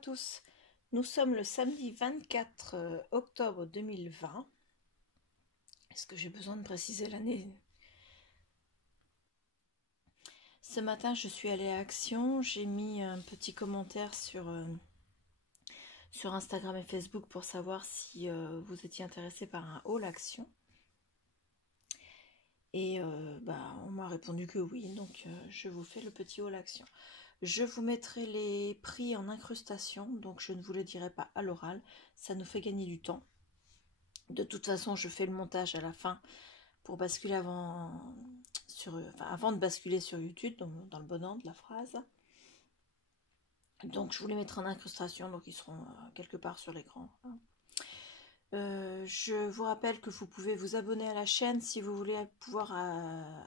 tous, nous sommes le samedi 24 octobre 2020. Est-ce que j'ai besoin de préciser l'année? Ce matin, je suis allée à Action, j'ai mis un petit commentaire sur Instagram et Facebook pour savoir si vous étiez intéressé par un haul Action. Et on m'a répondu que oui, donc je vous fais le petit haul Action. Je vous mettrai les prix en incrustation, donc je ne vous le dirai pas à l'oral, ça nous fait gagner du temps. De toute façon, je fais le montage à la fin pour basculer avant de basculer sur YouTube, dans le bon ordre de la phrase. Donc je vous les mettrai en incrustation, donc ils seront quelque part sur l'écran. Je vous rappelle que vous pouvez vous abonner à la chaîne si vous voulez pouvoir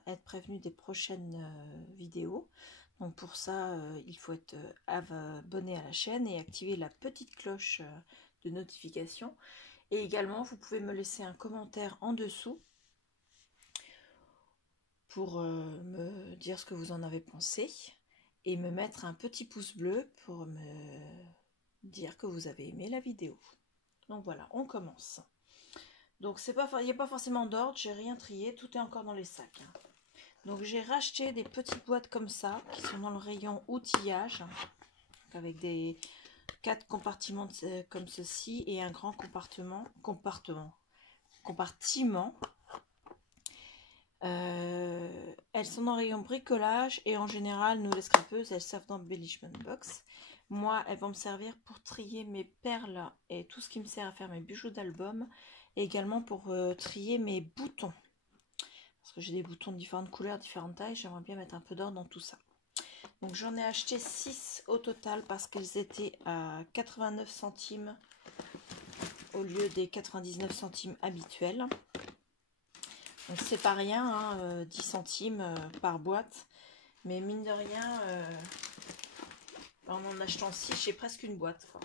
être prévenu des prochaines vidéos. Donc pour ça, il faut être abonné à la chaîne et activer la petite cloche de notification. Et également, vous pouvez me laisser un commentaire en dessous pour me dire ce que vous en avez pensé et me mettre un petit pouce bleu pour me dire que vous avez aimé la vidéo. Donc voilà, on commence. Donc il n'y a pas forcément d'ordre, j'ai rien trié, tout est encore dans les sacs. Donc j'ai racheté des petites boîtes comme ça, qui sont dans le rayon outillage, avec des 4 compartiments comme ceci et un grand compartiment. Elles sont dans le rayon bricolage et en général, nous les scrapeuses, elles servent d'embellishment box. Moi, elles vont me servir pour trier mes perles et tout ce qui me sert à faire mes bijoux d'album, et également pour trier mes boutons. Parce que j'ai des boutons de différentes couleurs, différentes tailles, j'aimerais bien mettre un peu d'ordre dans tout ça. Donc j'en ai acheté 6 au total parce qu'elles étaient à 89 centimes au lieu des 99 centimes habituels. Donc c'est pas rien, hein, 10 centimes par boîte. Mais mine de rien, en achetant 6, j'ai presque une boîte quoi,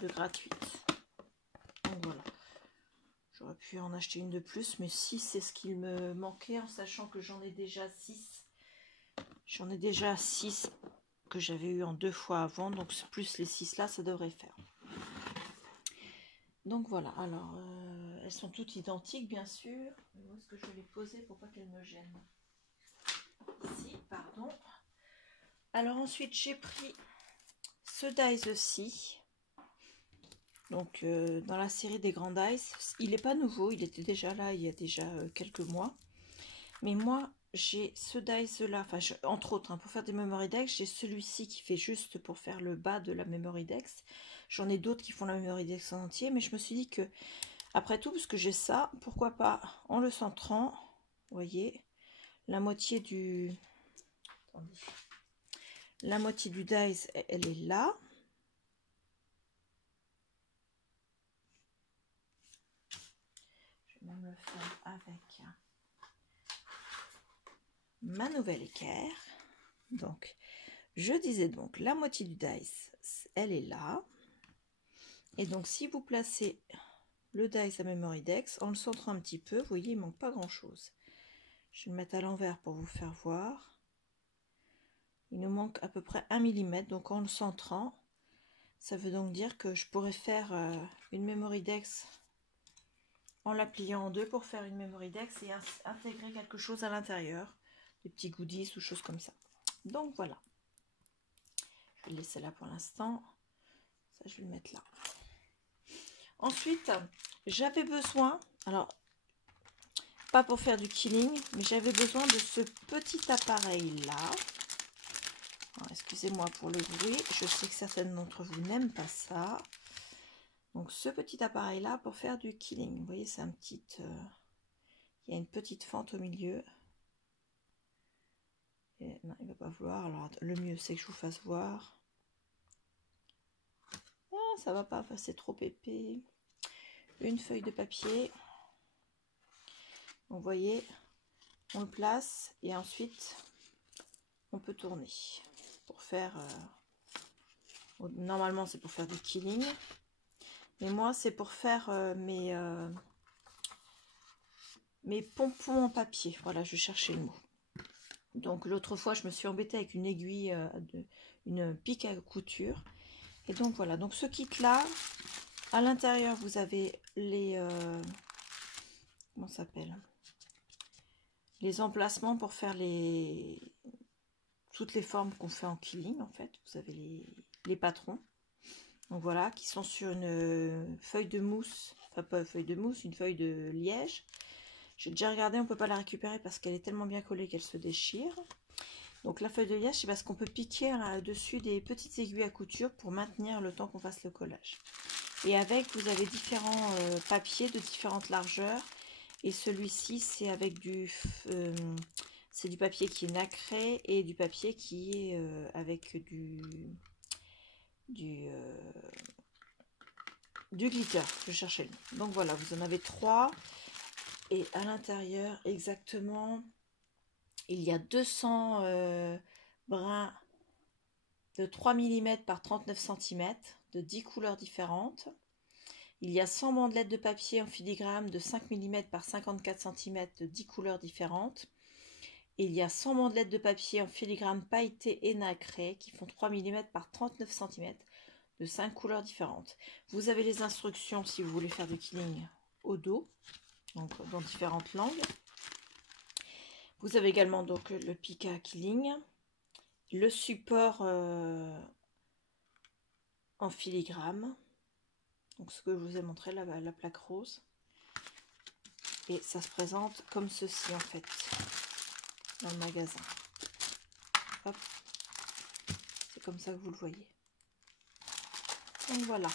de gratuite. Donc voilà. J'aurais pu en acheter une de plus, mais 6 c'est ce qu'il me manquait en sachant que j'en ai déjà 6. J'en ai déjà 6 que j'avais eu en 2 fois avant, donc plus les 6 là, ça devrait faire. Donc voilà, alors elles sont toutes identiques bien sûr. Où est-ce que je vais les poser pour pas qu'elles me gênent? Ici, pardon. Alors ensuite j'ai pris ce dies-ci. Donc dans la série des grands dies, il n'est pas nouveau, il était déjà là il y a déjà quelques mois. Mais moi j'ai ce dies là, enfin entre autres, hein, pour faire des memory decks, j'ai celui-ci qui fait juste pour faire le bas de la memory decks. J'en ai d'autres qui font la memory decks en entier, mais je me suis dit que après tout, puisque j'ai ça, pourquoi pas en le centrant, vous voyez, la moitié du... Attendez. La moitié du dies, elle est là. Je vais même le faire avec ma nouvelle équerre. Donc, je disais donc, la moitié du dice, elle est là. Et donc, si vous placez le dice à memory decks, en le centrant un petit peu, vous voyez, il ne manque pas grand-chose. Je vais le mettre à l'envers pour vous faire voir. Il nous manque à peu près 1 mm, donc en le centrant, ça veut donc dire que je pourrais faire une memory decks en la pliant en deux pour faire une memory decks et intégrer quelque chose à l'intérieur, des petits goodies ou choses comme ça. Donc voilà. Je vais le laisser là pour l'instant. Ça, je vais le mettre là. Ensuite, j'avais besoin, alors pas pour faire du killing, mais j'avais besoin de ce petit appareil là. Excusez-moi pour le bruit, je sais que certaines d'entre vous n'aiment pas ça. Donc ce petit appareil là pour faire du killing. Vous voyez, c'est un petit... il y a une petite fente au milieu. Et non, il ne va pas vouloir. Alors le mieux c'est que je vous fasse voir. Ah, ça va pas, c'est trop épais. Une feuille de papier. Vous voyez, on le place et ensuite on peut tourner pour faire... normalement c'est pour faire du killing. Mais moi c'est pour faire mes pompons en papier. Voilà, je cherchais le mot. Donc l'autre fois je me suis embêtée avec une aiguille une pique à couture. Et donc voilà, donc ce kit là, à l'intérieur vous avez les comment ça s'appelle, les emplacements pour faire toutes les formes qu'on fait en quilling en fait. Vous avez les patrons, donc voilà, qui sont sur une feuille de mousse, enfin pas une feuille de mousse, une feuille de liège. J'ai déjà regardé, on peut pas la récupérer parce qu'elle est tellement bien collée qu'elle se déchire. Donc la feuille de liège, c'est parce qu'on peut piquer là-dessus des petites aiguilles à couture pour maintenir le temps qu'on fasse le collage. Et avec, vous avez différents papiers de différentes largeurs. Et celui-ci, c'est avec c'est du papier qui est nacré et du papier qui est avec du glitter. Je cherchais le nom. Donc voilà, vous en avez 3. Et à l'intérieur, exactement, il y a 200 brins de 3 mm par 39 cm de 10 couleurs différentes. Il y a 100 bandelettes de papier en filigrane de 5 mm par 54 cm de 10 couleurs différentes. Et il y a 100 bandelettes de papier en filigrane pailleté et nacré qui font 3 mm par 39 cm de 5 couleurs différentes. Vous avez les instructions si vous voulez faire du quilling au dos, donc dans différentes langues. Vous avez également donc le pic à quilling, le support en filigrane, donc ce que je vous ai montré, la plaque rose. Et ça se présente comme ceci en fait, dans le magasin. Hop, c'est comme ça que vous le voyez. Donc voilà.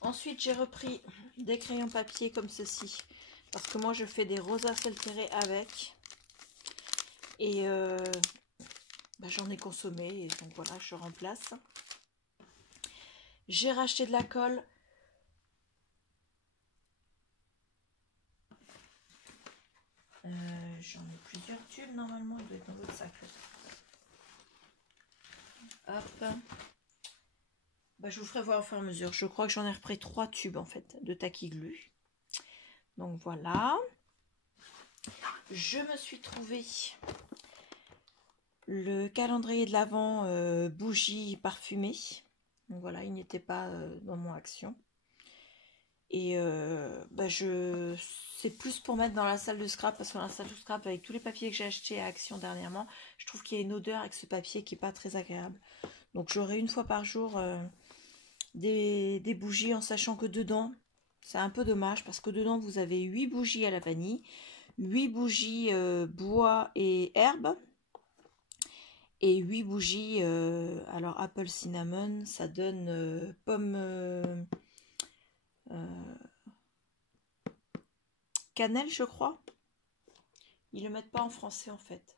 Ensuite, j'ai repris des crayons papier comme ceci, parce que moi je fais des rosaces altérées avec. Et j'en ai consommé, et donc voilà, je remplace. J'ai racheté de la colle. J'en ai plusieurs tubes, normalement, il doit être dans votre sac. Hop. Je vous ferai voir au fur et à mesure. Je crois que j'en ai repris 3 tubes, en fait, de Tacky Glue. Donc voilà. Je me suis trouvé le calendrier de l'Avent bougie parfumée. Donc voilà, il n'était pas dans mon action. Et c'est plus pour mettre dans la salle de scrap, parce que dans la salle de scrap, avec tous les papiers que j'ai achetés à Action dernièrement, je trouve qu'il y a une odeur avec ce papier qui n'est pas très agréable. Donc j'aurai une fois par jour des bougies, en sachant que dedans, c'est un peu dommage, parce que dedans vous avez 8 bougies à la vanille, 8 bougies bois et herbe, et 8 bougies, alors apple cinnamon, ça donne pomme... cannelle, je crois. Ils le mettent pas en français en fait.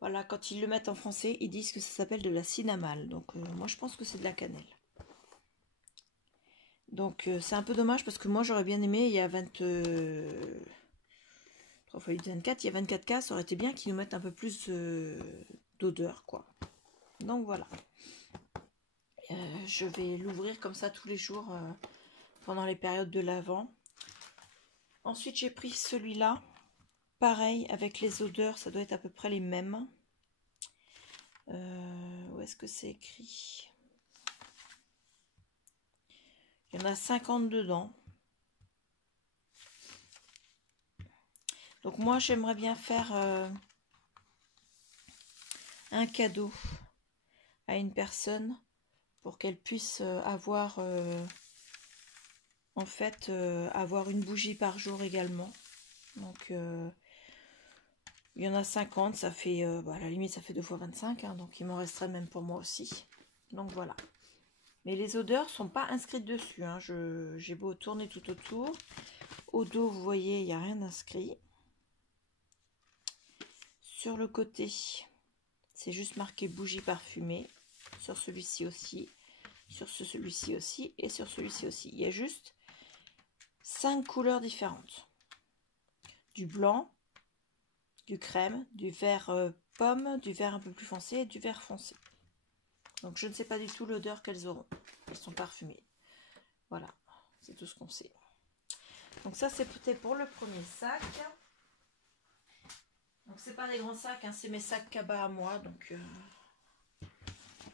Voilà, quand ils le mettent en français, ils disent que ça s'appelle de la cinnamale. Donc moi je pense que c'est de la cannelle. Donc c'est un peu dommage parce que moi j'aurais bien aimé, il y a 3 fois 8, 24, il y a 24 cas, ça aurait été bien qu'ils nous mettent un peu plus d'odeur quoi. Donc voilà. Je vais l'ouvrir comme ça tous les jours pendant les périodes de l'Avent. Ensuite, j'ai pris celui-là. Pareil, avec les odeurs, ça doit être à peu près les mêmes. Où est-ce que c'est écrit? Il y en a 50 dedans. Donc moi, j'aimerais bien faire un cadeau à une personne pour qu'elle puisse avoir en fait avoir une bougie par jour également. Donc il y en a 50, ça fait à la limite ça fait 2 fois 25 hein, donc il m'en resterait même pour moi aussi. Donc voilà. Mais les odeurs sont pas inscrites dessus hein. J'ai beau tourner tout autour. Au dos, vous voyez, il n'y a rien inscrit. Sur le côté, c'est juste marqué bougie parfumée. Sur celui-ci aussi, sur celui-ci aussi et sur celui-ci aussi. Il y a juste 5 couleurs différentes. Du blanc, du crème, du vert pomme, du vert un peu plus foncé et du vert foncé. Donc je ne sais pas du tout l'odeur qu'elles auront. Elles sont parfumées. Voilà, c'est tout ce qu'on sait. Donc ça c'est peut-être pour le premier sac. Donc c'est pas des grands sacs, hein, c'est mes sacs cabas à moi. Donc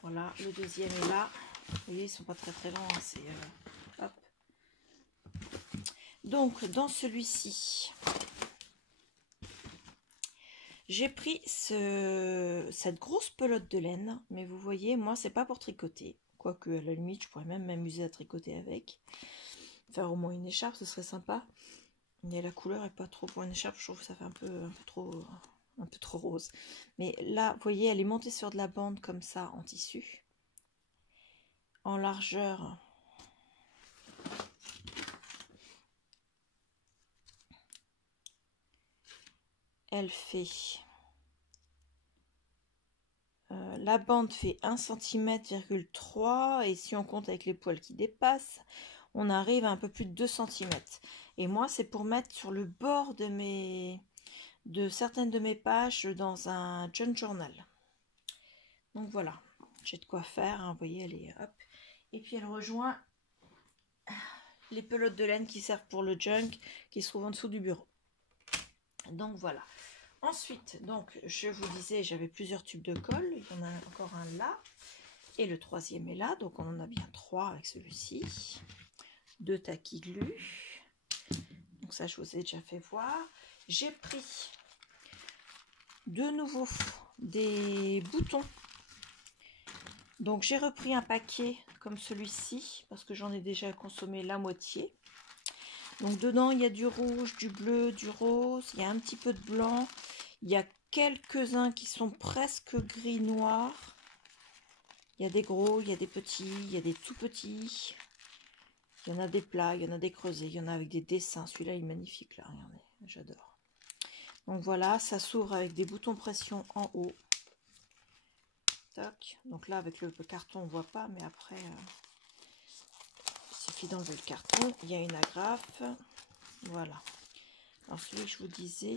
voilà, le deuxième est là. Vous voyez, ils sont pas très très grands. Hein, c'est hop. Donc dans celui-ci, j'ai pris cette grosse pelote de laine, mais vous voyez, moi c'est pas pour tricoter. Quoique à la limite, je pourrais même m'amuser à tricoter avec. Faire au moins une écharpe, ce serait sympa. Mais la couleur est pas trop pour une écharpe, je trouve que ça fait un peu trop rose. Mais là, vous voyez, elle est montée sur de la bande comme ça en tissu. En largeur. Elle fait... la bande fait 1,3 cm et si on compte avec les poils qui dépassent, on arrive à un peu plus de 2 cm. Et moi, c'est pour mettre sur le bord de certaines de mes pages dans un junk journal. Donc voilà, j'ai de quoi faire, hein, vous voyez, elle est hop. Et puis elle rejoint les pelotes de laine qui servent pour le junk qui se trouve en dessous du bureau. Donc voilà. Ensuite, donc je vous disais, j'avais plusieurs tubes de colle. Il y en a encore un là. Et le troisième est là. Donc on en a bien 3 avec celui-ci. 2 taquis glu. Donc ça, je vous ai déjà fait voir. J'ai pris de nouveau des boutons. Donc j'ai repris un paquet comme celui-ci parce que j'en ai déjà consommé la moitié. Donc dedans il y a du rouge, du bleu, du rose, il y a un petit peu de blanc, il y a quelques-uns qui sont presque gris noir. Il y a des gros, il y a des petits, il y a des tout petits. Il y en a des plats, il y en a des creusés, il y en a avec des dessins. Celui-là il est magnifique là, regardez, j'adore. Donc voilà, ça s'ouvre avec des boutons pression en haut. Tac. Donc là avec le carton on voit pas, mais après il suffit d'enlever le carton. Il y a une agrafe. Voilà. Alors celui que je vous disais,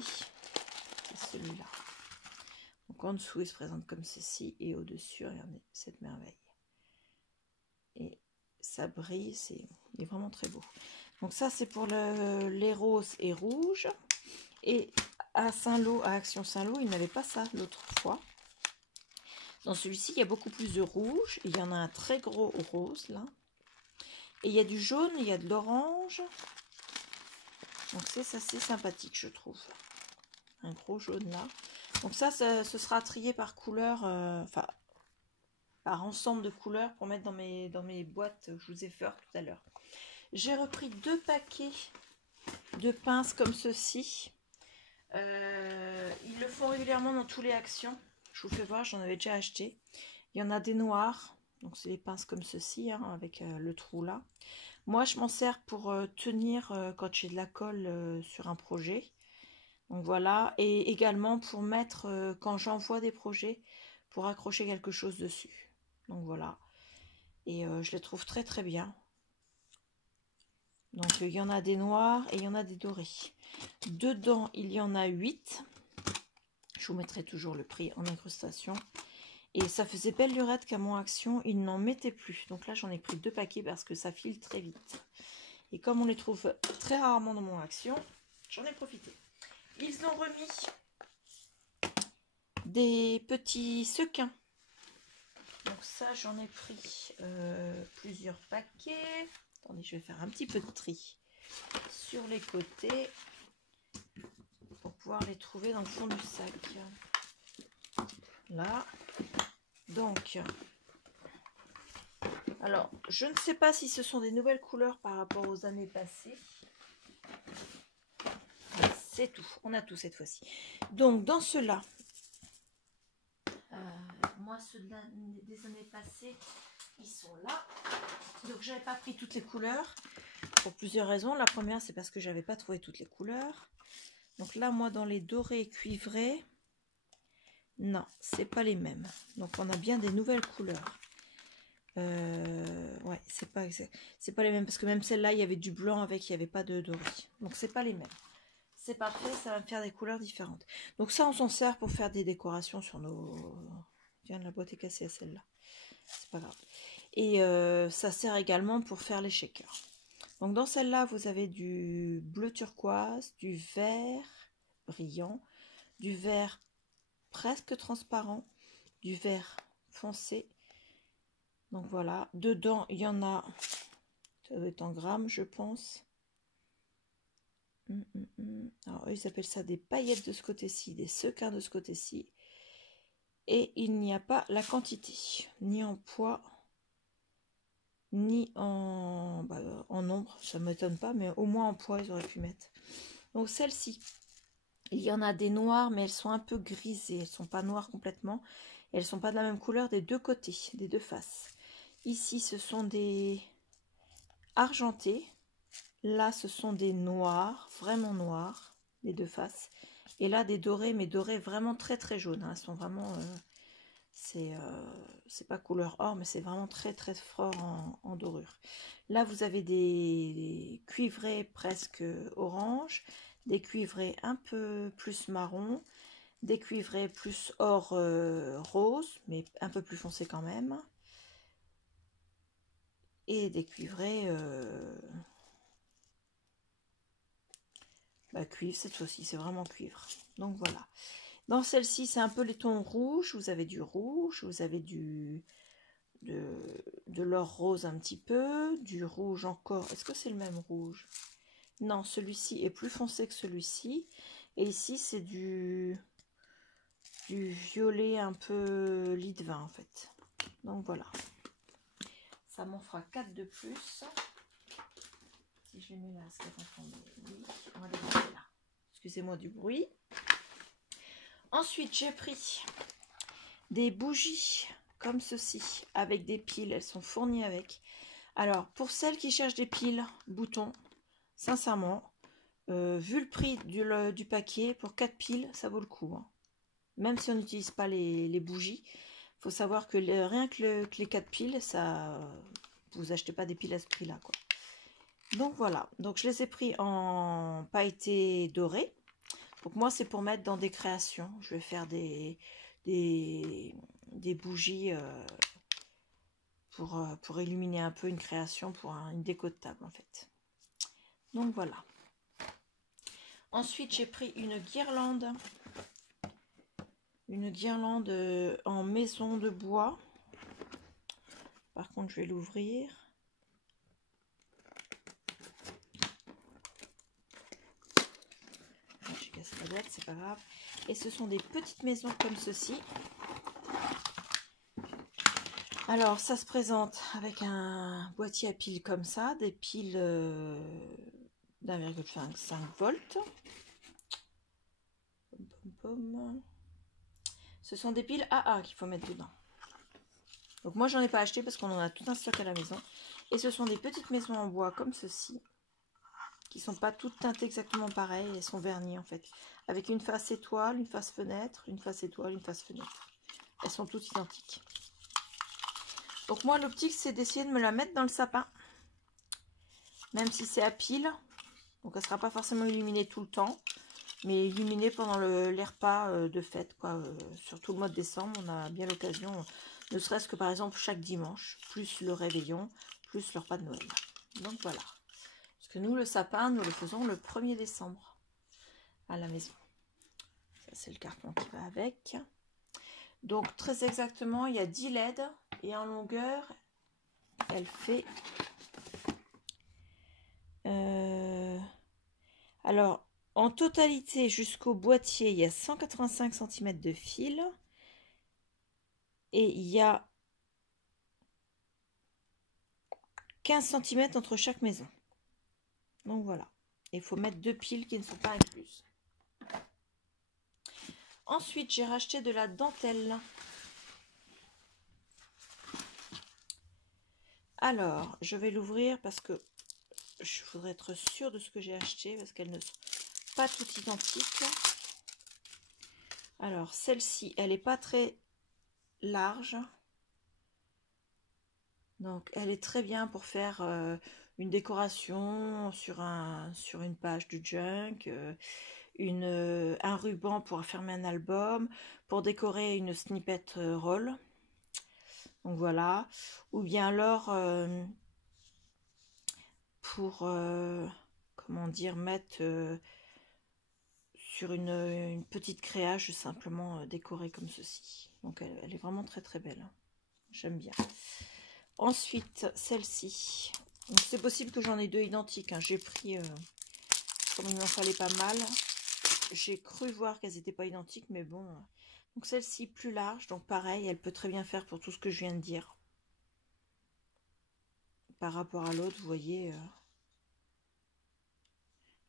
c'est celui-là. Donc en dessous il se présente comme ceci et au-dessus regardez cette merveille. Et ça brille, il est vraiment très beau. Donc ça c'est pour les roses et rouges. Et à Saint-Lô, à Action Saint-Lô, il n'avait pas ça l'autre fois. Dans celui-ci, il y a beaucoup plus de rouge. Il y en a un très gros rose, là. Et il y a du jaune, il y a de l'orange. Donc c'est assez sympathique, je trouve. Un gros jaune, là. Donc ça ce sera trié par couleur, enfin, par ensemble de couleurs pour mettre dans mes boîtes que je vous ai fait tout à l'heure. J'ai repris 2 paquets de pinces comme ceci. Ils le font régulièrement dans tous les actions. Je vous fais voir, j'en avais déjà acheté. Il y en a des noirs, donc c'est les pinces comme ceci, hein, avec le trou là. Moi, je m'en sers pour tenir quand j'ai de la colle sur un projet. Donc voilà, et également pour mettre quand j'envoie des projets, pour accrocher quelque chose dessus. Donc voilà, et je les trouve très très bien. Donc il y en a des noirs et il y en a des dorés. Dedans, il y en a 8. Je vous mettrai toujours le prix en incrustation. Et ça faisait belle lurette qu'à mon action, ils n'en mettaient plus. Donc là, j'en ai pris 2 paquets parce que ça file très vite. Et comme on les trouve très rarement dans mon action, j'en ai profité. Ils ont remis des petits sequins. Donc ça, j'en ai pris plusieurs paquets. Attendez, je vais faire un petit peu de tri sur les côtés pour pouvoir les trouver dans le fond du sac. Là. Donc, alors, je ne sais pas si ce sont des nouvelles couleurs par rapport aux années passées. C'est tout, on a tout cette fois-ci. Donc, dans ceux-là, moi, ceux des années passées, ils sont là. Donc, j'avais pas pris toutes les couleurs pour plusieurs raisons. La première, c'est parce que j'avais pas trouvé toutes les couleurs. Donc là, moi, dans les dorés cuivrés, non, c'est pas les mêmes. Donc, on a bien des nouvelles couleurs. Ouais, c'est pas les mêmes parce que même celle-là, il y avait du blanc avec, il n'y avait pas de doré. Donc, c'est pas les mêmes. C'est parfait, ça va me faire des couleurs différentes. Donc ça, on s'en sert pour faire des décorations sur nos... Tiens, la boîte est cassée à celle-là. C'est pas grave. Et ça sert également pour faire les shakers. Donc dans celle-là, vous avez du bleu turquoise, du vert brillant, du vert presque transparent, du vert foncé. Donc voilà, dedans il y en a, ça doit être en grammes je pense. Alors eux, ils appellent ça des paillettes de ce côté-ci, des sequins de ce côté-ci. Et il n'y a pas la quantité, ni en poids, ni en nombre, ça ne m'étonne pas, mais au moins en poids ils auraient pu mettre. Donc celle-ci, il y en a des noires, mais elles sont un peu grisées, elles ne sont pas noires complètement. Elles ne sont pas de la même couleur des deux côtés, des deux faces. Ici, ce sont des argentés. Là, ce sont des noirs, vraiment noirs, les deux faces. Et là, des dorés, mais dorés vraiment très très jaunes. Hein. Elles sont vraiment... c'est pas couleur or, mais c'est vraiment très très fort en dorure. Là, vous avez des cuivrés presque orange, des cuivrés un peu plus marron, des cuivrés plus or rose, mais un peu plus foncé quand même. Et des cuivrés cuivre cette fois-ci, c'est vraiment cuivre. Donc voilà. Dans celle-ci, c'est un peu les tons rouges. Vous avez du rouge, vous avez de l'or rose un petit peu, du rouge encore. Est-ce que c'est le même rouge? Non, celui-ci est plus foncé que celui-ci. Et ici, c'est du violet un peu lit de vin en fait. Donc voilà. Ça m'en fera 4 de plus. Si je les mets là, est-ce qu'elles vont tomber? Oui, on va les mettre là. Excusez-moi du bruit. Ensuite, j'ai pris des bougies comme ceci, avec des piles. Elles sont fournies avec. Alors, pour celles qui cherchent des piles, boutons, sincèrement, vu le prix du paquet, pour 4 piles, ça vaut le coup. Hein. Même si on n'utilise pas les bougies, il faut savoir que rien que les 4 piles, ça, vous achetez pas des piles à ce prix-là. Donc voilà, donc je les ai pris en pailleté doré. Donc moi, c'est pour mettre dans des créations. Je vais faire des bougies pour illuminer un peu une création, pour une déco de table en fait. Donc voilà. Ensuite, j'ai pris une guirlande en maison de bois. Par contre, je vais l'ouvrir. J'ai cassé la boîte, c'est pas grave. Et ce sont des petites maisons comme ceci. Alors, ça se présente avec un boîtier à piles comme ça, des piles d'1,5 volts. Ce sont des piles AA qu'il faut mettre dedans. Donc moi, j'en ai pas acheté parce qu'on en a tout un stock à la maison. Et ce sont des petites maisons en bois comme ceci, qui sont pas toutes teintées exactement pareilles. Elles sont vernies en fait, avec une face étoile, une face fenêtre, une face étoile, une face fenêtre. Elles sont toutes identiques. Donc moi, l'optique, c'est d'essayer de me la mettre dans le sapin. Même si c'est à pile. Donc elle ne sera pas forcément illuminée tout le temps. Mais illuminée pendant les repas de fête. Surtout le mois de décembre, on a bien l'occasion. Ne serait-ce que par exemple chaque dimanche. Plus le réveillon, plus le repas de Noël. Donc voilà. Parce que nous, le sapin, nous le faisons le 1er décembre. À la maison. Ça, c'est le carton qui va avec. Donc très exactement, il y a 10 LED. Et en longueur, elle fait... Alors, en totalité, jusqu'au boîtier, il y a 185 cm de fil. Et il y a 15 cm entre chaque maison. Donc voilà. Il faut mettre 2 piles qui ne sont pas incluses. Ensuite, j'ai racheté de la dentelle. Alors, je vais l'ouvrir parce que je voudrais être sûre de ce que j'ai acheté parce qu'elles ne sont pas toutes identiques. Alors, celle-ci, elle n'est pas très large. Donc, elle est très bien pour faire une décoration sur une page du junk, un ruban pour fermer un album, pour décorer une snippet roll. Donc voilà. Ou bien alors pour, comment dire, mettre sur une petite créage simplement décorée comme ceci. Donc elle est vraiment très très belle. J'aime bien. Ensuite, celle-ci. C'est possible que j'en ai deux identiques. Hein. J'ai pris, comme il m'en fallait pas mal, j'ai cru voir qu'elles n'étaient pas identiques, mais bon. Donc celle-ci plus large, donc pareil, elle peut très bien faire pour tout ce que je viens de dire. Par rapport à l'autre, vous voyez.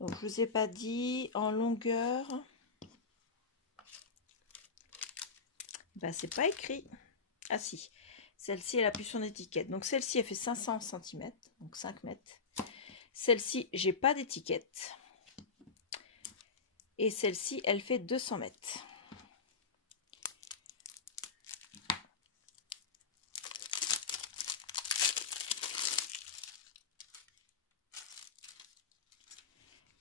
Donc je vous ai pas dit en longueur. Ben, c'est pas écrit. Ah si, celle-ci elle a plus son étiquette. Donc celle-ci elle fait 500 cm, donc 5 mètres. Celle-ci j'ai pas d'étiquette. Et celle-ci elle fait 200 mètres.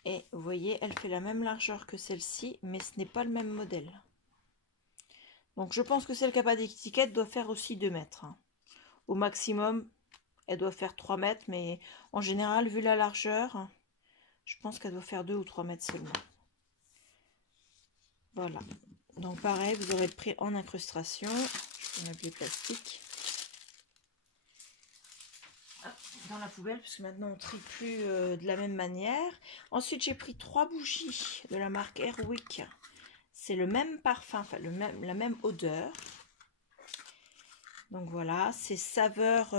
Et vous voyez, elle fait la même largeur que celle-ci, mais ce n'est pas le même modèle. Donc je pense que celle qui n'a pas d'étiquette doit faire aussi 2 mètres. Au maximum, elle doit faire 3 mètres, mais en général, vu la largeur, je pense qu'elle doit faire 2 ou 3 mètres seulement. Voilà. Donc pareil, vous aurez le prix en incrustation. Je vais mettre les plastiques dans la poubelle, parce que maintenant on ne trie plus de la même manière. Ensuite, j'ai pris 3 bougies de la marque Airwick. C'est le même parfum, enfin la même odeur. Donc voilà, c'est saveur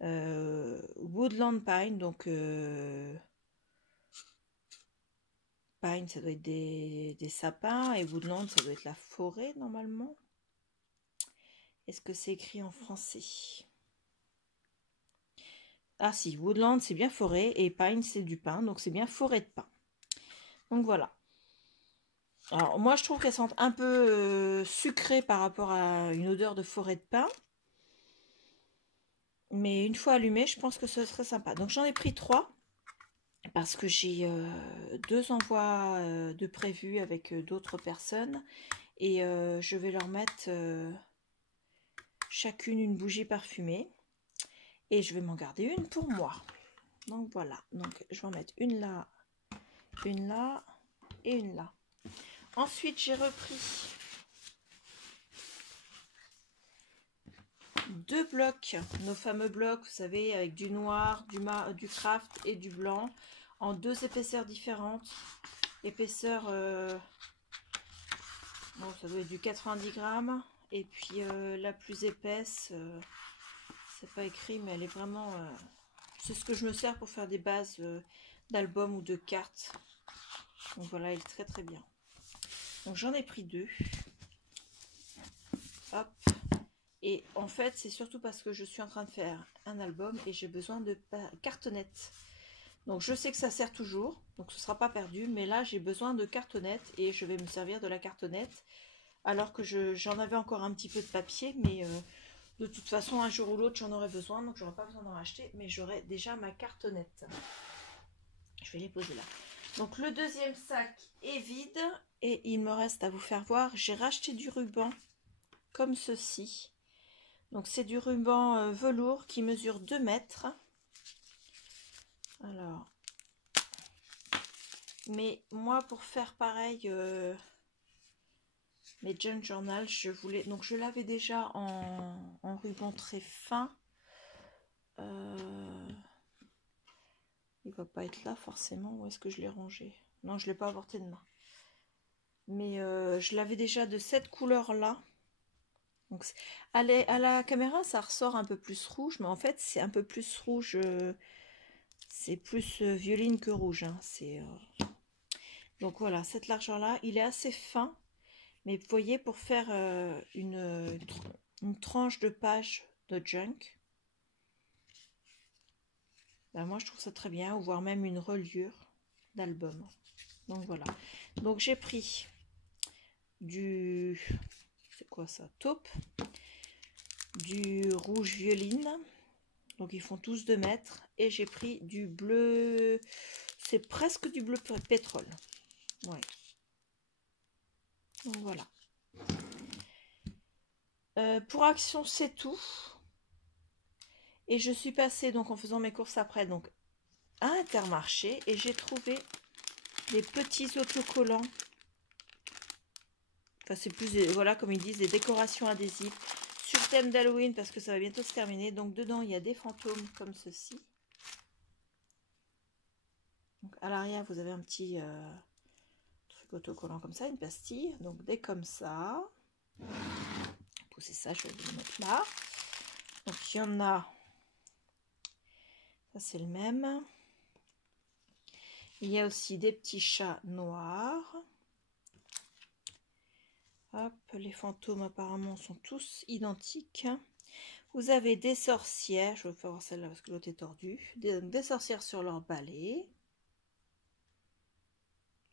Woodland Pine. Donc Pine, ça doit être des sapins, et Woodland, ça doit être la forêt normalement. Est-ce que c'est écrit en français? Ah si, Woodland c'est bien forêt, et Pine c'est du pin, donc c'est bien forêt de pin. Donc voilà. Alors moi je trouve qu'elles sentent un peu sucrées par rapport à une odeur de forêt de pin. Mais une fois allumée, je pense que ce serait sympa. Donc j'en ai pris 3. Parce que j'ai 2 envois de prévus avec d'autres personnes. Et je vais leur mettre chacune une bougie parfumée. Et je vais m'en garder une pour moi. Donc voilà. Donc je vais en mettre une là et une là. Ensuite, j'ai repris 2 blocs, nos fameux blocs, vous savez, avec du noir, du craft et du blanc, en 2 épaisseurs différentes. Épaisseur, bon, ça doit être du 90 grammes. Et puis la plus épaisse, c'est pas écrit, mais elle est vraiment... c'est ce que je me sers pour faire des bases d'albums ou de cartes. Donc voilà, elle est très très bien. Donc j'en ai pris 2. Hop. Et en fait, c'est surtout parce que je suis en train de faire un album et j'ai besoin de cartonnettes. Donc je sais que ça sert toujours, donc ce ne sera pas perdu. Mais là, j'ai besoin de cartonnettes et je vais me servir de la cartonnette. Alors que j'en avais encore un petit peu de papier, mais de toute façon, un jour ou l'autre, j'en aurai besoin. Donc j'aurai pas besoin d'en racheter, mais j'aurai déjà ma cartonnette. Je vais les poser là. Donc le deuxième sac est vide et il me reste à vous faire voir. J'ai racheté du ruban comme ceci. Donc c'est du ruban velours qui mesure 2 mètres. Alors, mais moi pour faire pareil, mes junk journal, je voulais, donc je l'avais déjà en ruban très fin. Il va pas être là forcément. Où est-ce que je l'ai rangé? Non, je l'ai pas à portée de main. Mais je l'avais déjà de cette couleur là. Donc à la caméra ça ressort un peu plus rouge, mais en fait c'est un peu plus rouge, c'est plus violine que rouge, hein. Donc voilà, cette largeur là, il est assez fin, mais vous voyez, pour faire une tranche de page de junk, ben moi je trouve ça très bien, ou voire même une reliure d'album. Donc voilà, donc j'ai pris du, c'est quoi ça, taupe, du rouge violine, donc ils font tous 2 mètres, et j'ai pris du bleu, c'est presque du bleu pétrole. Ouais. Donc voilà. Pour Action, c'est tout. Et je suis passée, donc en faisant mes courses après, donc à Intermarché, et j'ai trouvé des petits autocollants. Enfin, c'est plus, voilà, comme ils disent, des décorations adhésives sur le thème d'Halloween parce que ça va bientôt se terminer. Donc, dedans, il y a des fantômes comme ceci. Donc, à l'arrière, vous avez un petit truc autocollant comme ça, une pastille. Donc, des comme ça. Pousser ça, je vais vous le mettre là. Donc, il y en a. Ça, c'est le même. Il y a aussi des petits chats noirs. Hop, les fantômes apparemment sont tous identiques. Vous avez des sorcières, je vais faire voir celle-là parce que l'autre est tordue. Des sorcières sur leur balai.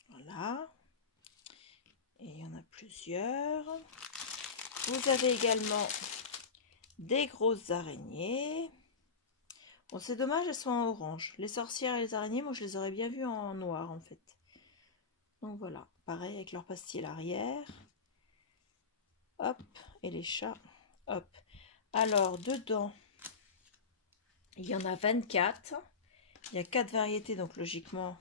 Voilà. Et il y en a plusieurs. Vous avez également des grosses araignées. Bon, c'est dommage, elles sont en orange. Les sorcières et les araignées, moi je les aurais bien vues en noir en fait. Donc voilà, pareil avec leur pastille à l'arrière. Hop, et les chats, hop. Alors, dedans, il y en a 24. Il y a 4 variétés, donc logiquement,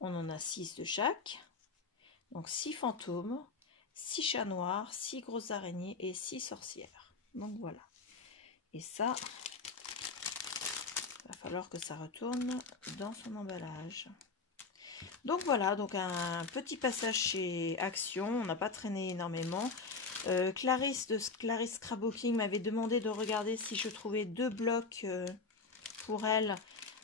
on en a 6 de chaque. Donc, 6 fantômes, 6 chats noirs, 6 grosses araignées et 6 sorcières. Donc, voilà. Et ça, il va falloir que ça retourne dans son emballage. Donc, voilà, donc un petit passage chez Action. On n'a pas traîné énormément. Clarisse de Clarisse Scrapbooking m'avait demandé de regarder si je trouvais 2 blocs pour elle,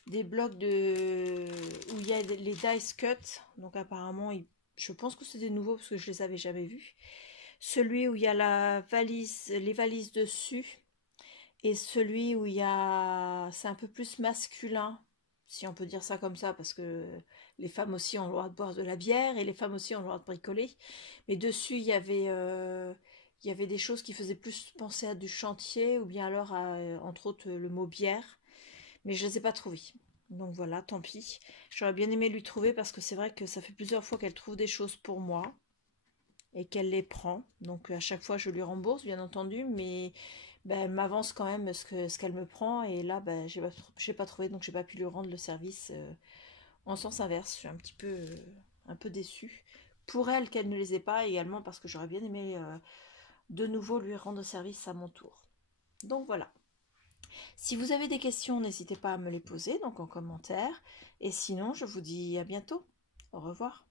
des blocs où il y a les dice cut. Donc apparemment, je pense que c'est des nouveaux parce que je les avais jamais vus. Celui où il y a les valises dessus et celui où il y a, c'est un peu plus masculin, si on peut dire ça comme ça, parce que les femmes aussi ont le droit de boire de la bière et les femmes aussi ont le droit de bricoler. Mais dessus, il y avait des choses qui faisaient plus penser à du chantier ou bien alors à, entre autres, le mot bière. Mais je ne les ai pas trouvés. Donc voilà, tant pis. J'aurais bien aimé lui trouver parce que c'est vrai que ça fait plusieurs fois qu'elle trouve des choses pour moi et qu'elle les prend. Donc à chaque fois, je lui rembourse, bien entendu, mais ben, elle m'avance quand même ce qu'elle me prend. Et là, ben, je n'ai pas trouvé, donc je n'ai pas pu lui rendre le service en sens inverse. Je suis un peu déçue. Pour elle, qu'elle ne les ait pas, également parce que j'aurais bien aimé de nouveau lui rendre service à mon tour. Donc voilà. Si vous avez des questions, n'hésitez pas à me les poser donc en commentaire. Et sinon, je vous dis à bientôt. Au revoir.